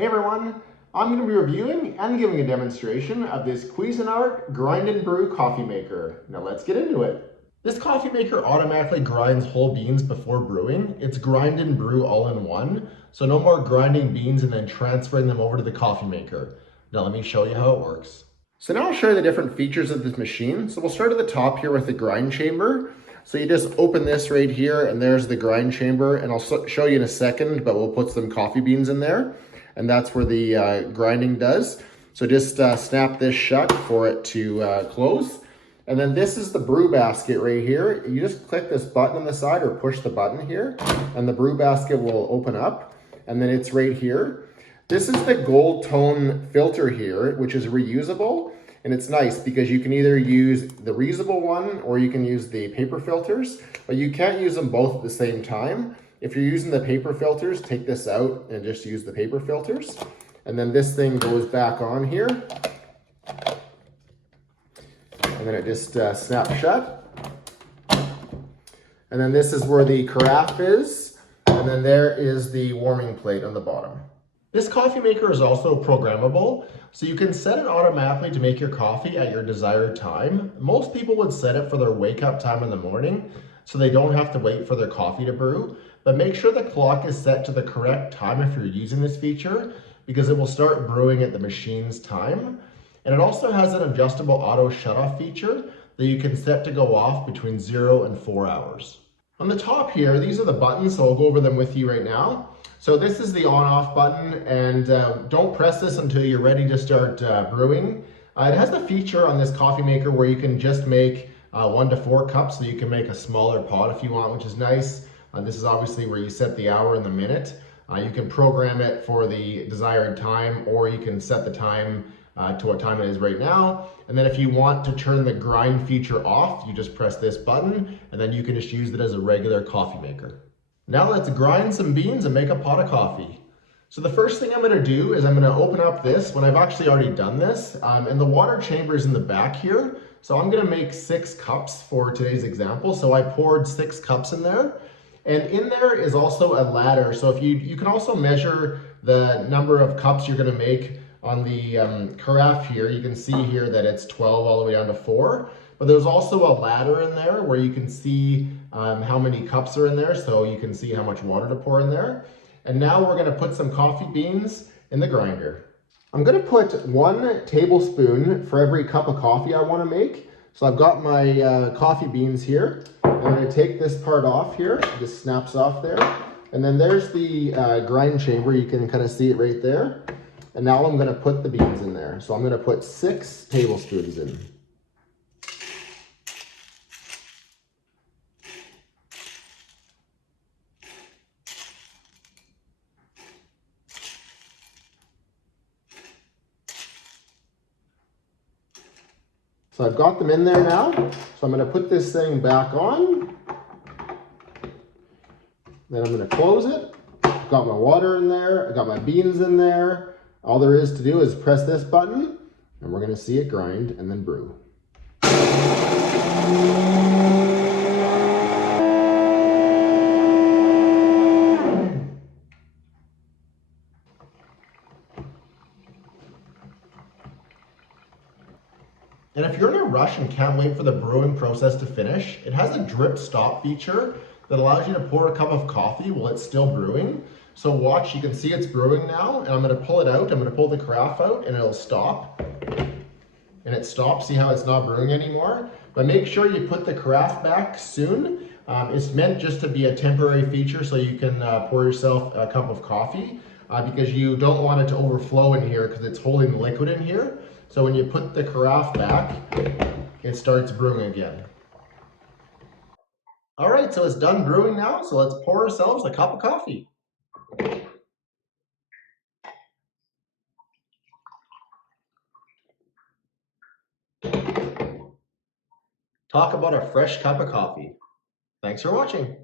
Hey everyone, I'm going to be reviewing and giving a demonstration of this Cuisinart Grind and Brew coffee maker. Now let's get into it. This coffee maker automatically grinds whole beans before brewing. It's grind and brew all in one, so no more grinding beans and then transferring them over to the coffee maker. Now let me show you how it works. So now I'll show you the different features of this machine. So we'll start at the top here with the grind chamber. So you just open this right here and there's the grind chamber, and I'll show you in a second, but we'll put some coffee beans in there. And that's where the grinding does. So just snap this shut for it to close. And then this is the brew basket right here. You just click this button on the side or push the button here and the brew basket will open up. And then it's right here. This is the gold tone filter here, which is reusable. And it's nice because you can either use the reusable one or you can use the paper filters, but you can't use them both at the same time. If you're using the paper filters, take this out and just use the paper filters. And then this thing goes back on here. And then it just snaps shut. And then this is where the carafe is. And then there is the warming plate on the bottom. This coffee maker is also programmable, so you can set it automatically to make your coffee at your desired time. Most people would set it for their wake up time in the morning, so they don't have to wait for their coffee to brew. But make sure the clock is set to the correct time if you're using this feature, because it will start brewing at the machine's time. And it also has an adjustable auto shutoff feature that you can set to go off between 0 and 4 hours. On the top here, these are the buttons, so I'll go over them with you right now. So this is the on-off button, and don't press this until you're ready to start brewing. It has the feature on this coffee maker where you can just make 1 to 4 cups, so you can make a smaller pot if you want, which is nice. This is obviously where you set the hour and the minute. You can program it for the desired time, or you can set the time to what time it is right now. And then if you want to turn the grind feature off, you just press this button, and then you can just use it as a regular coffee maker. Now let's grind some beans and make a pot of coffee. So the first thing I'm going to do is I'm going to open up this when I've actually already done this. And the water chamber is in the back here. So I'm going to make 6 cups for today's example. So I poured 6 cups in there. And in there is also a ladder. So if you can also measure the number of cups you're going to make on the carafe here. You can see here that it's 12 all the way down to 4. But there's also a ladder in there where you can see how many cups are in there, so you can see how much water to pour in there. And now we're going to put some coffee beans in the grinder. I'm going to put 1 tablespoon for every cup of coffee I want to make. So I've got my coffee beans here. I'm going to take this part off here. It just snaps off there. And then there's the grind chamber. You can kind of see it right there. And now I'm going to put the beans in there. So I'm going to put 6 tablespoons in. So I've got them in there now. So I'm going to put this thing back on. Then I'm going to close it. I've got my water in there. I've got my beans in there. All there is to do is press this button and we're going to see it grind and then brew. And if you're in a rush and can't wait for the brewing process to finish, it has a drip stop feature that allows you to pour a cup of coffee while it's still brewing. So watch, you can see it's brewing now, and I'm going to pull it out. I'm going to pull the carafe out and it'll stop. And it stops. See how it's not brewing anymore? But make sure you put the carafe back soon. It's meant just to be a temporary feature so you can pour yourself a cup of coffee because you don't want it to overflow in here because it's holding the liquid in here. So when you put the carafe back, it starts brewing again. All right, so it's done brewing now. So let's pour ourselves a cup of coffee. Talk about a fresh cup of coffee. Thanks for watching.